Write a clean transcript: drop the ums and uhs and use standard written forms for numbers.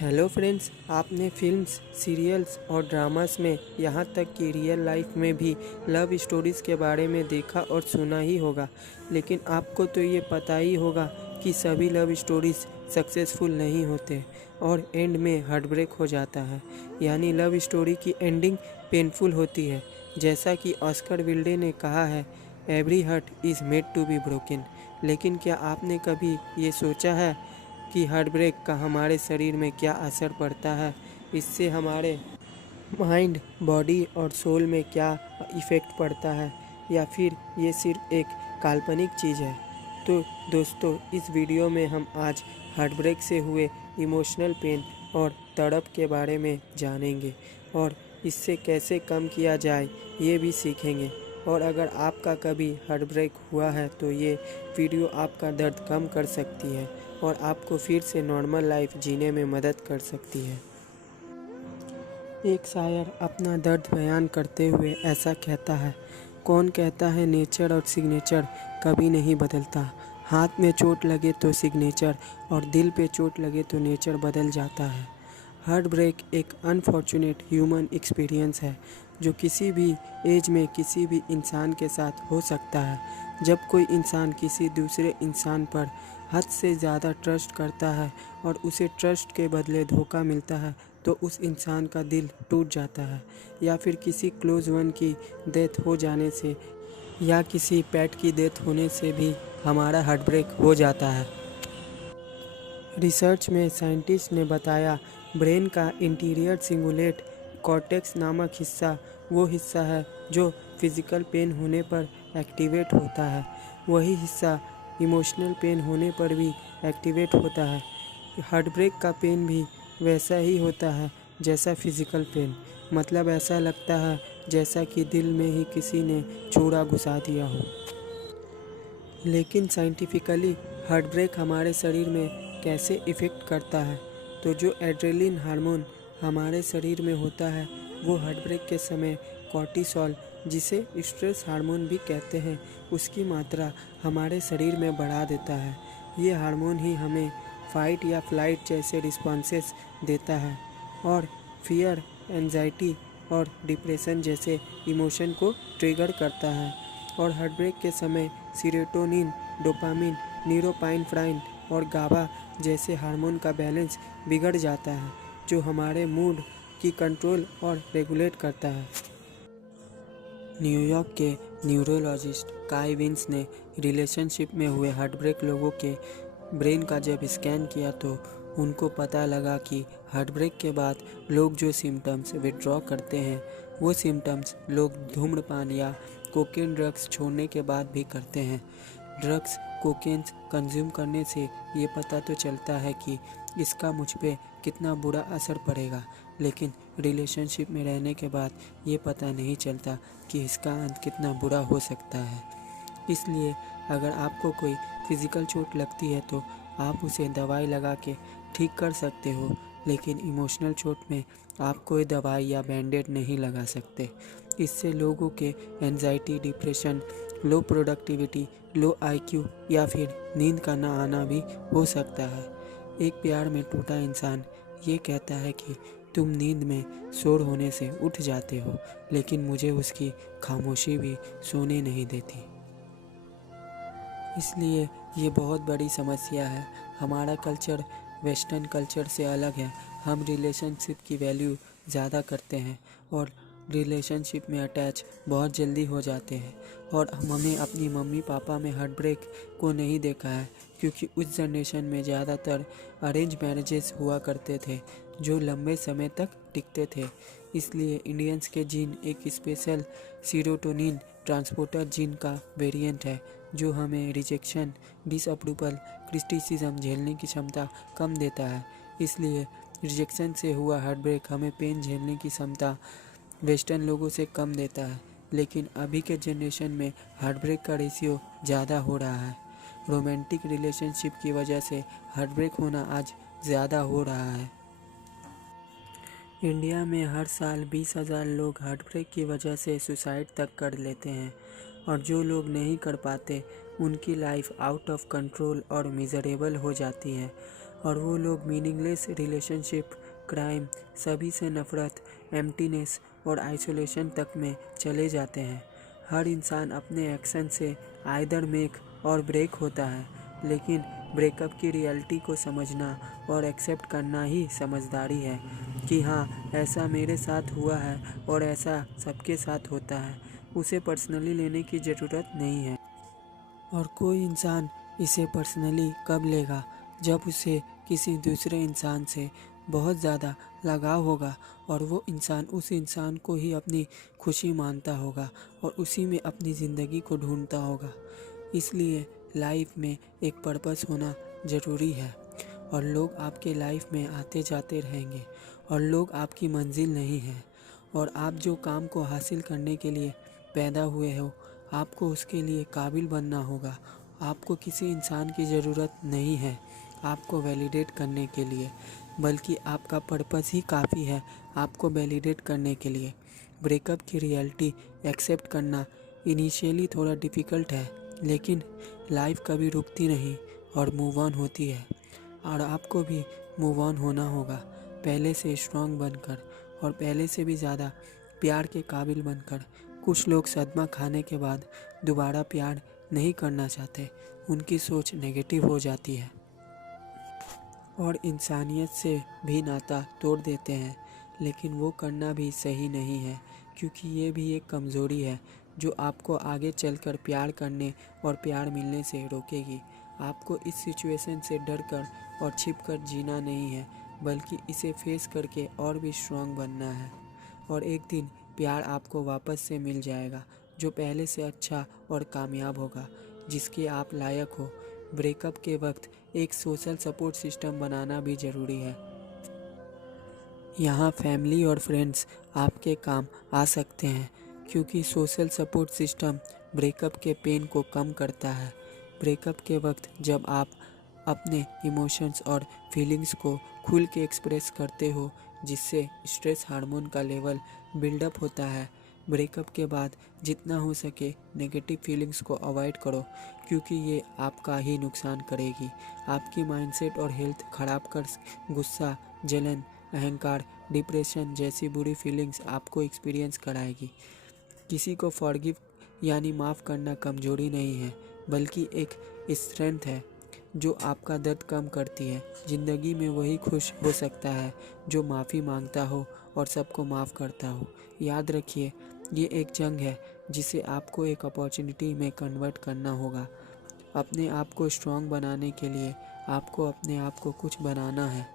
Hello friends, आपने films, serials और dramas में यहाँ तक कि रियल लाइफ में भी लव स्टोरीज़ के बारे में देखा और सुना ही होगा। लेकिन आपको तो ये पता ही होगा कि सभी लव स्टोरीज़ सक्सेसफुल नहीं होते और एंड में हार्ट ब्रेक हो जाता है। यानी लव स्टोरी की एंडिंग पेनफुल होती है। जैसा कि ऑस्कर विल्डे ने कहा है, every heart is made to be broken. लेकिन क्या आपने कभी ये सोचा है कि हार्ट ब्रेक का हमारे शरीर में क्या असर पड़ता है? इससे हमारे माइंड, बॉडी और सोल में क्या इफ़ेक्ट पड़ता है, या फिर ये सिर्फ एक काल्पनिक चीज़ है? तो दोस्तों, इस वीडियो में हम आज हार्ट ब्रेक से हुए इमोशनल पेन और तड़प के बारे में जानेंगे और इससे कैसे कम किया जाए ये भी सीखेंगे। और अगर आपका कभी हार्ट ब्रेक हुआ है तो ये वीडियो आपका दर्द कम कर सकती है और आपको फिर से नॉर्मल लाइफ जीने में मदद कर सकती है। एक शायर अपना दर्द बयान करते हुए ऐसा कहता है, कौन कहता है नेचर और सिग्नेचर कभी नहीं बदलता। हाथ में चोट लगे तो सिग्नेचर और दिल पे चोट लगे तो नेचर बदल जाता है। हार्ट ब्रेक एक अनफॉर्चुनेट ह्यूमन एक्सपीरियंस है जो किसी भी एज में किसी भी इंसान के साथ हो सकता है। जब कोई इंसान किसी दूसरे इंसान पर हद से ज़्यादा ट्रस्ट करता है और उसे ट्रस्ट के बदले धोखा मिलता है तो उस इंसान का दिल टूट जाता है। या फिर किसी क्लोज वन की डेथ हो जाने से या किसी पेट की डेथ होने से भी हमारा हार्ट ब्रेक हो जाता है। रिसर्च में साइंटिस्ट ने बताया, ब्रेन का इंटीरियर सिंगुलेट कॉर्टेक्स नामक हिस्सा वो हिस्सा है जो फिज़िकल पेन होने पर एक्टिवेट होता है। वही हिस्सा इमोशनल पेन होने पर भी एक्टिवेट होता है। हार्ट ब्रेक का पेन भी वैसा ही होता है जैसा फिज़िकल पेन। मतलब ऐसा लगता है जैसा कि दिल में ही किसी ने छुरा घुसा दिया हो। लेकिन साइंटिफिकली हार्ट ब्रेक हमारे शरीर में कैसे इफ़ेक्ट करता है? तो जो एड्रेनलिन हार्मोन हमारे शरीर में होता है वो हार्ट ब्रेक के समय कॉर्टिसोल, जिसे स्ट्रेस हार्मोन भी कहते हैं, उसकी मात्रा हमारे शरीर में बढ़ा देता है। ये हार्मोन ही हमें फाइट या फ्लाइट जैसे रिस्पॉन्सेस देता है और फियर, एंजाइटी और डिप्रेशन जैसे इमोशन को ट्रिगर करता है। और हार्ट ब्रेक के समय सीरोटोनिन, डोपामिन, न्यूरोपाइनफ्राइन और गाबा जैसे हार्मोन का बैलेंस बिगड़ जाता है जो हमारे मूड की कंट्रोल और रेगुलेट करता है। न्यूयॉर्क के न्यूरोलॉजिस्ट काई विंस ने रिलेशनशिप में हुए हार्ट ब्रेक लोगों के ब्रेन का जब स्कैन किया तो उनको पता लगा कि हार्ट ब्रेक के बाद लोग जो सिम्टम्स विड्रॉ करते हैं वो सिम्टम्स लोग धूम्रपान या कोकेन ड्रग्स छोड़ने के बाद भी करते हैं। ड्रग्स, कोकेन कंज्यूम करने से ये पता तो चलता है कि इसका मुझ पे कितना बुरा असर पड़ेगा, लेकिन रिलेशनशिप में रहने के बाद ये पता नहीं चलता कि इसका अंत कितना बुरा हो सकता है। इसलिए अगर आपको कोई फिज़िकल चोट लगती है तो आप उसे दवाई लगा के ठीक कर सकते हो, लेकिन इमोशनल चोट में आप कोई दवाई या बैंडेड नहीं लगा सकते। इससे लोगों के एंजाइटी, डिप्रेशन, लो प्रोडक्टिविटी, लो आईक्यू या फिर नींद का ना आना भी हो सकता है। एक प्यार में टूटा इंसान ये कहता है कि तुम नींद में शोर होने से उठ जाते हो, लेकिन मुझे उसकी खामोशी भी सोने नहीं देती। इसलिए ये बहुत बड़ी समस्या है। हमारा कल्चर वेस्टर्न कल्चर से अलग है। हम रिलेशनशिप की वैल्यू ज़्यादा करते हैं और रिलेशनशिप में अटैच बहुत जल्दी हो जाते हैं। और हमने अपनी मम्मी पापा में हार्ट ब्रेक को नहीं देखा है, क्योंकि उस जनरेशन में ज़्यादातर अरेंज मैरिजेस हुआ करते थे जो लंबे समय तक टिकते थे। इसलिए इंडियंस के जीन एक स्पेशल सीरोटोनिन ट्रांसपोर्टर जीन का वेरिएंट है जो हमें रिजेक्शन, डिसअप्रूवल, क्रिटिसिज्म झेलने की क्षमता कम देता है। इसलिए रिजेक्शन से हुआ हार्ट ब्रेक हमें पेन झेलने की क्षमता वेस्टर्न लोगों से कम देता है। लेकिन अभी के जनरेशन में हार्ट ब्रेक का रेशियो ज़्यादा हो रहा है। रोमांटिक रिलेशनशिप की वजह से हार्ट ब्रेक होना आज ज़्यादा हो रहा है। इंडिया में हर साल 20,000 लोग हार्ट ब्रेक की वजह से सुसाइड तक कर लेते हैं और जो लोग नहीं कर पाते उनकी लाइफ आउट ऑफ कंट्रोल और मिजरेबल हो जाती है। और वो लोग मीनिंगलेस रिलेशनशिप, क्राइम, सभी से नफ़रत, एम्प्टीनेस और आइसोलेशन तक में चले जाते हैं। हर इंसान अपने एक्शन से आइदर मेक और ब्रेक होता है, लेकिन ब्रेकअप की रियलिटी को समझना और एक्सेप्ट करना ही समझदारी है कि हाँ, ऐसा मेरे साथ हुआ है और ऐसा सबके साथ होता है। उसे पर्सनली लेने की ज़रूरत नहीं है। और कोई इंसान इसे पर्सनली कब लेगा? जब उसे किसी दूसरे इंसान से बहुत ज़्यादा लगाव होगा और वो इंसान उस इंसान को ही अपनी खुशी मानता होगा और उसी में अपनी ज़िंदगी को ढूंढता होगा। इसलिए लाइफ में एक पर्पस होना ज़रूरी है और लोग आपके लाइफ में आते जाते रहेंगे और लोग आपकी मंजिल नहीं हैं। और आप जो काम को हासिल करने के लिए पैदा हुए हो, आपको उसके लिए काबिल बनना होगा। आपको किसी इंसान की ज़रूरत नहीं है आपको वैलिडेट करने के लिए, बल्कि आपका पर्पस ही काफ़ी है आपको वैलिडेट करने के लिए। ब्रेकअप की रियलिटी एक्सेप्ट करना इनिशियली थोड़ा डिफ़िकल्ट है, लेकिन लाइफ कभी रुकती नहीं और मूव ऑन होती है। और आपको भी मूव ऑन होना होगा, पहले से स्ट्रांग बनकर और पहले से भी ज़्यादा प्यार के काबिल बनकर। कुछ लोग सदमा खाने के बाद दोबारा प्यार नहीं करना चाहते, उनकी सोच नेगेटिव हो जाती है और इंसानियत से भी नाता तोड़ देते हैं। लेकिन वो करना भी सही नहीं है, क्योंकि ये भी एक कमज़ोरी है जो आपको आगे चलकर प्यार करने और प्यार मिलने से रोकेगी। आपको इस सिचुएशन से डर कर और छिप कर जीना नहीं है, बल्कि इसे फेस करके और भी स्ट्रांग बनना है। और एक दिन प्यार आपको वापस से मिल जाएगा, जो पहले से अच्छा और कामयाब होगा, जिसके आप लायक हो। ब्रेकअप के वक्त एक सोशल सपोर्ट सिस्टम बनाना भी ज़रूरी है। यहाँ फैमिली और फ्रेंड्स आपके काम आ सकते हैं, क्योंकि सोशल सपोर्ट सिस्टम ब्रेकअप के पेन को कम करता है। ब्रेकअप के वक्त जब आप अपने इमोशंस और फीलिंग्स को खुल के एक्सप्रेस करते हो, जिससे स्ट्रेस हार्मोन का लेवल बिल्डअप होता है। ब्रेकअप के बाद जितना हो सके नेगेटिव फीलिंग्स को अवॉइड करो, क्योंकि ये आपका ही नुकसान करेगी। आपकी माइंडसेट और हेल्थ ख़राब कर गुस्सा, जलन, अहंकार, डिप्रेशन जैसी बुरी फीलिंग्स आपको एक्सपीरियंस कराएगी। किसी को फॉरगिव यानी माफ़ करना कमजोरी नहीं है, बल्कि एक स्ट्रेंथ है जो आपका दर्द कम करती है। ज़िंदगी में वही खुश हो सकता है जो माफ़ी मांगता हो और सबको माफ़ करता हो। याद रखिए, ये एक जंग है जिसे आपको एक अपॉर्चुनिटी में कन्वर्ट करना होगा। अपने आप को स्ट्रांग बनाने के लिए आपको अपने आप को कुछ बनाना है।